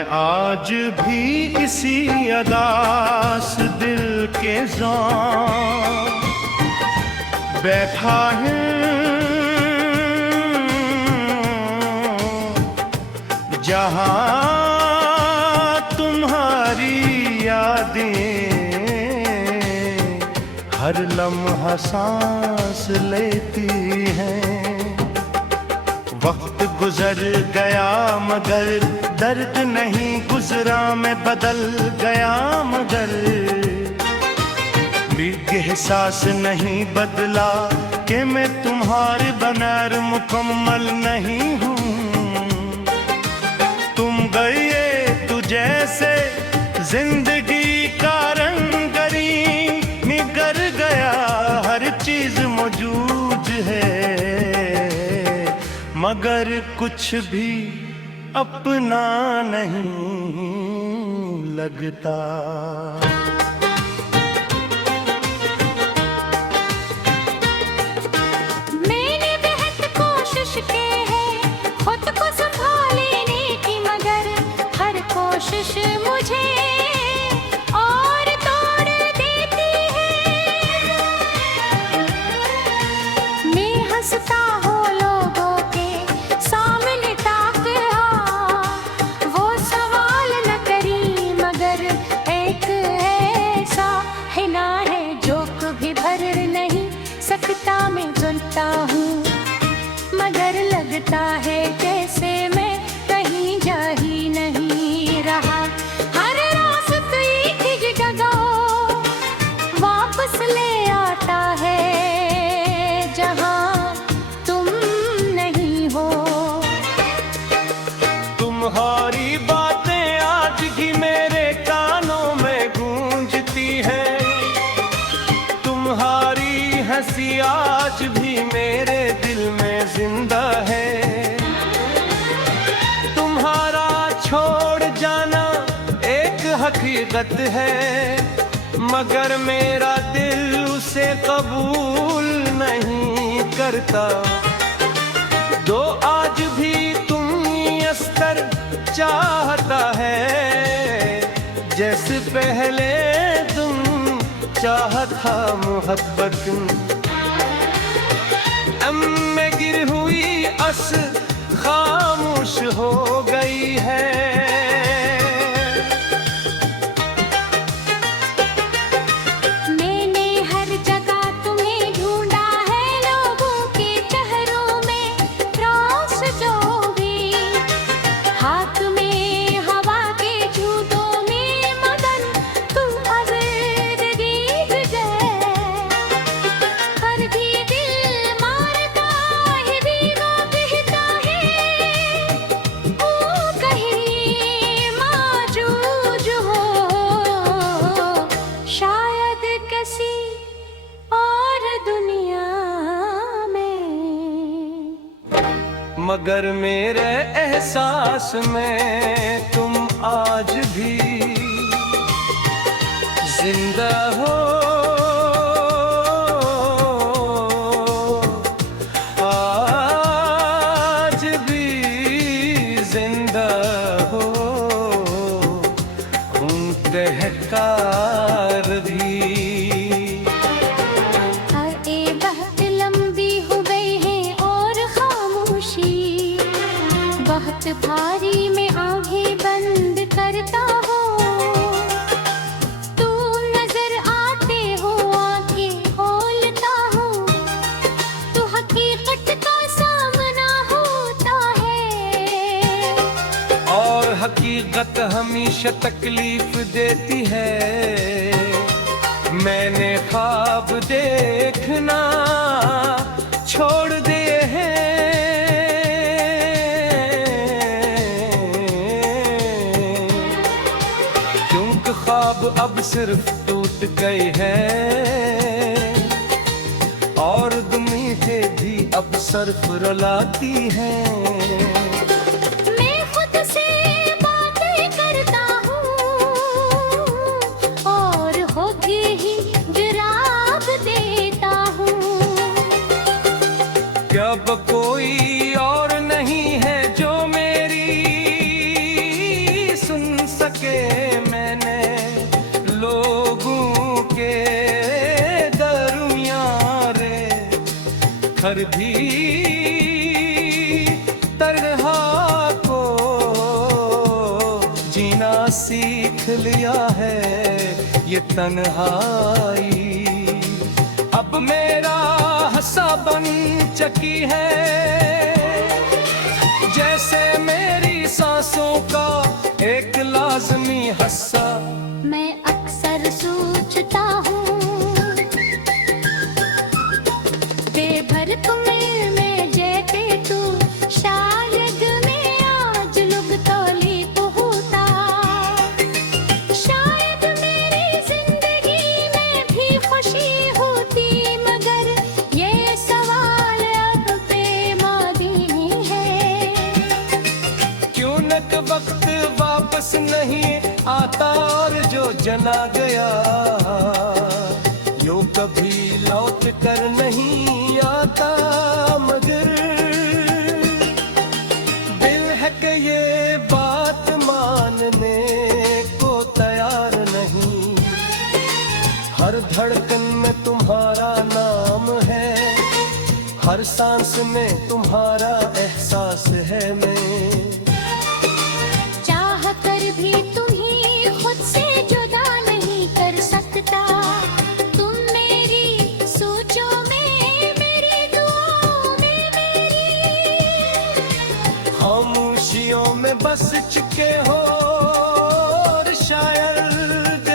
मैं आज भी इसी अदास दिल के ज़ौं बैठा है, जहाँ तुम्हारी यादें हर लम्हा सांस लेती हैं। वक्त गुजर गया मगर दर्द नहीं गुजरा, मैं बदल गया मगर एहसास नहीं बदला कि मैं तुम्हारे बगैर मुकम्मल नहीं हूँ। तुम गए तो जैसे जिंदगी का रंग गरी निगर गया, हर चीज मौजूद है मगर कुछ भी अपना नहीं लगता। मैंने बेहद कोशिश की है खुद को संभालने की, मगर हर कोशिश मुझे और तोड़ देती है। मैं हंसता हूँ लोगों के सामने ताक, वो सवाल न करी मगर एक ऐसा है ना है जो कभी भर नहीं सकता। मैं सुनता हूँ मगर लगता है जैसे मैं कहीं जा ही नहीं रहा। हर रास्ते की जगह वापस ले आता है जहाँ तुम नहीं हो। तुम्हारी बातें आज भी मेरे कानों में गूंजती हैं, तुम्हारी हंसी आज भी मेरे दिल में जिंदा है। तुम्हारा छोड़ जाना एक हकीकत है मगर मेरा दिल उसे कबूल नहीं करता। दो आज भी तुम अस्तर चाहता है जैसे पहले तुम चाहता मोहब्बत। मैं गिर हुई अस खामोश हो गई है। मैंने हर जगह तुम्हें ढूंढा है, लोगों के चेहरों में रोश जो भी, हाथ में हवा के झूठों में मगन तुम अगर दीद गए। हर भी दिल मारता है दीवा कहता है वो कहीं मौजूद हो, शायद किसी और दुनिया में। मगर मेरे एहसास में तुम आज भी जिंदा हो। आज भी जिंदा हो, खून तहकार भी। ए बहुत लंबी हो गई है और खामोशी, बहुत भारी में आंखें बंद करता हो। तू नजर आते हो आंखें खोलता हो, तू हकीकत का सामना होता है। और हकीकत हमेशा तकलीफ देती है। मैंने ख्वाब देखना छोड़ दिए हैं, क्योंकि ख्वाब अब सिर्फ टूट गए हैं और उम्मीदें भी अब सर्फ रुलाती हैं। मैं खुद से बातें करता हूँ और होके ही जवाब देता हूँ। क्या अब कोई और नहीं है जो मेरी पर भी तन्हा को जीना सीख लिया है ये तन्हाई। अब मेरा हंसा बन चकी है जैसे मेरी सांसों का एक लाजमी हिस्सा। मैं अक्सर सोचता हूँ बेभर तुम्हें मैं जैसे तू शायद मैं आज लुक तौलीफ होता। शायद मेरी जिंदगी में भी खुशी होती मगर ये सवाल अब बेमादी है। क्यों न वक्त वापस नहीं आता और जो जना गया यो कभी लौट कर नहीं आता। मगर दिल है कि ये बात मानने को तैयार नहीं। हर धड़कन में तुम्हारा नाम है, हर सांस में तुम्हारा एहसास है। मैं चाह कर भी तुम्हें खुद से जुदा नहीं कर सकता। तुम मेरी सोचों में मेरी दुआओं में मेरी खामोशियों में बस चुके हो। और शायद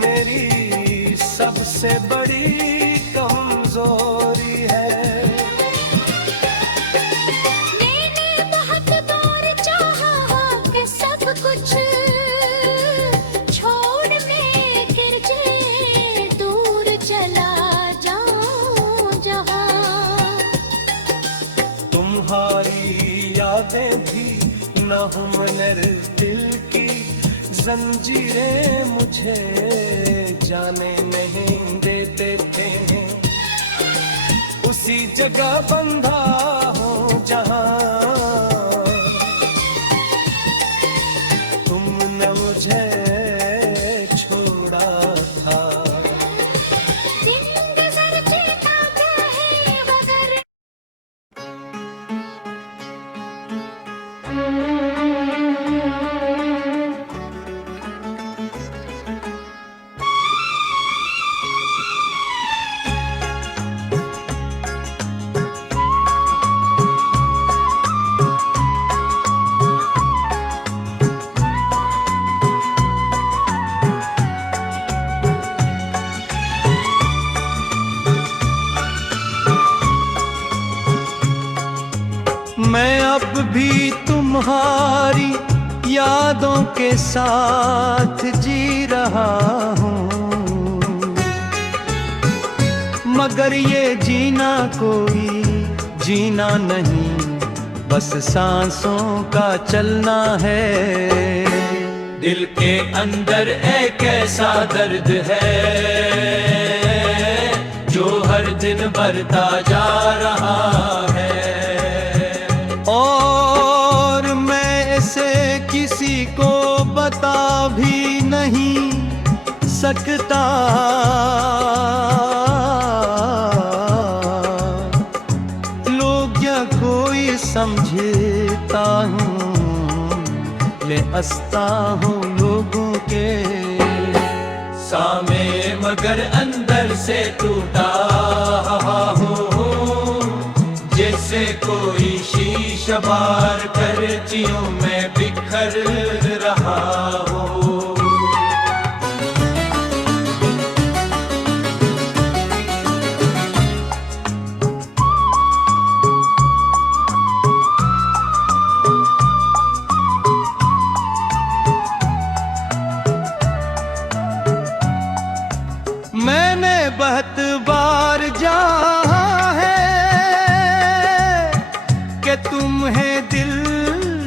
मेरी सबसे बड़ी कमजोरी है। मैंने बहुत बार चाहा कि सब कुछ छोड़ मैं गिरजे दूर चला जाऊं जहां। तुम्हारी यादें भी न हो मगर दिल की जंजीरें मुझे जाने नहीं देते थे। उसी जगह बंधा हूँ जहाँ तुमने मुझे छोड़ा था। दिन गुजर चेता है मगर मैं अब भी तुम्हारी यादों के साथ जी रहा हूँ। मगर ये जीना कोई जीना नहीं, बस सांसों का चलना है। दिल के अंदर एक ऐसा दर्द है जो हर दिन बढ़ता जा रहा है। और मैं इसे किसी को बता भी नहीं सकता। लोग या कोई समझता हूँ ले हंसता हूँ लोगों के सामने, मगर अंदर से टूटा हूँ जैसे कोई शीशा बार करचियों में बिखर रहा हो। मैंने बहुत बार जाहा है कि तुम्हें दिल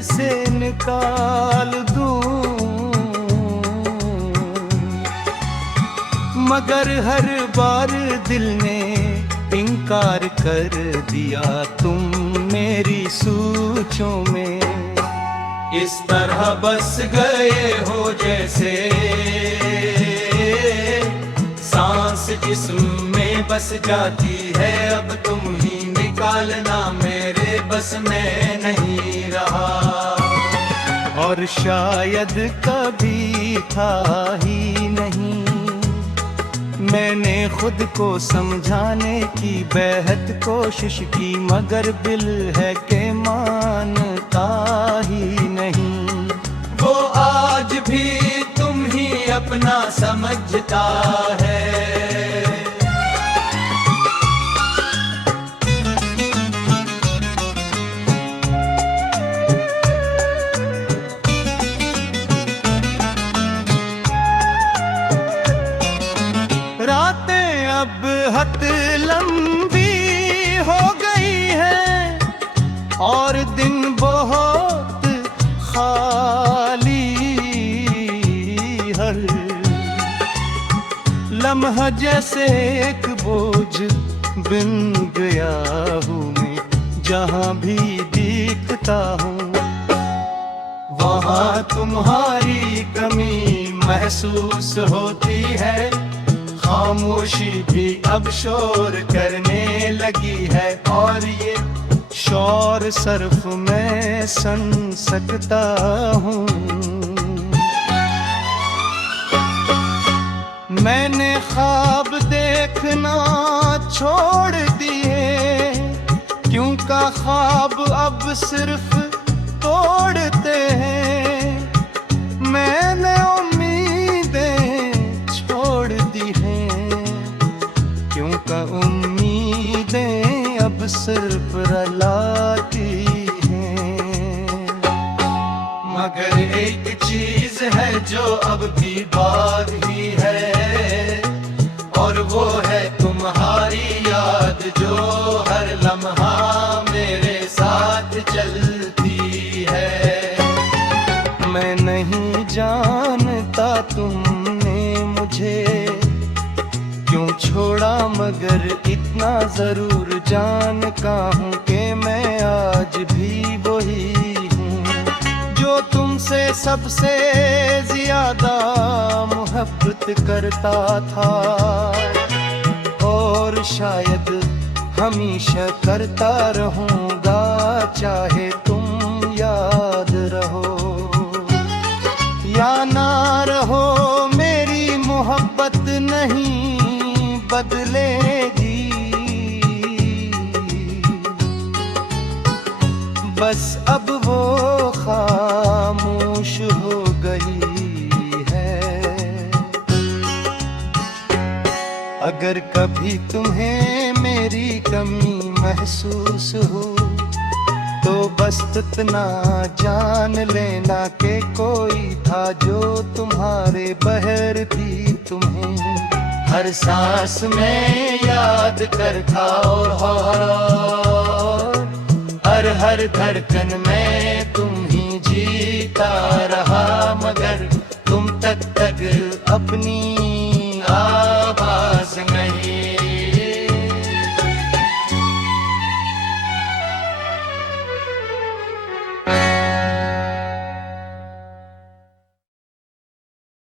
से निकाल दूं, मगर हर बार दिल ने इनकार कर दिया। तुम मेरी सोचों में इस तरह बस गए हो जैसे सांस जिस्म में में बस जाती है, अब तुम ही निकालना मेरे बस में नहीं रहा। और शायद कभी था ही नहीं, मैंने खुद को समझाने की बेहद कोशिश की, मगर दिल है कि मानता ही नहीं। वो आज भी तुम ही अपना समझता है। रातें अब हद लंबी हो गई है और दिन बहुत खाली, हर लम्हा जैसे एक बोझ बिन गया हूँ मैं, जहाँ भी दिखता हूँ वहाँ तुम्हारी कमी महसूस होती है। खामोशी भी अब शोर करने लगी है और ये शोर सिर्फ मैं सुन सकता हूँ। मैंने ख्वाब देखना छोड़ दिए, क्यों का ख्वाब अब सिर्फ तोड़ते हैं। मैंने उम्मीदें छोड़ दी हैं, क्यों का उम्मीदें अब सिर्फ रुलाती हैं। मगर एक चीज है जो अब भी बाकी है, और वो है तुम्हारी याद जो हर लम्हा मेरे साथ चलती है। मैं नहीं जानता तुमने मुझे क्यों छोड़ा, मगर इतना जरूर जानता हूँ कि मैं आज भी वही हूँ जो तुमसे सबसे ज्यादा मोहब्बत करता था, और शायद हमेशा करता रहूँगा, चाहे तुम याद रहो या ना रहो। मेरी मोहब्बत नहीं बदलेगी, बस अब वो खामोश हो गई है। अगर कभी तुम्हें मेरी कमी महसूस हो तो बस इतना जान लेना कि कोई था जो तुम्हारे बहर थी, तुम्हें हर सांस में याद करता और हर धड़कन में तुम ही जीता रहा, मगर तुम तक अपनी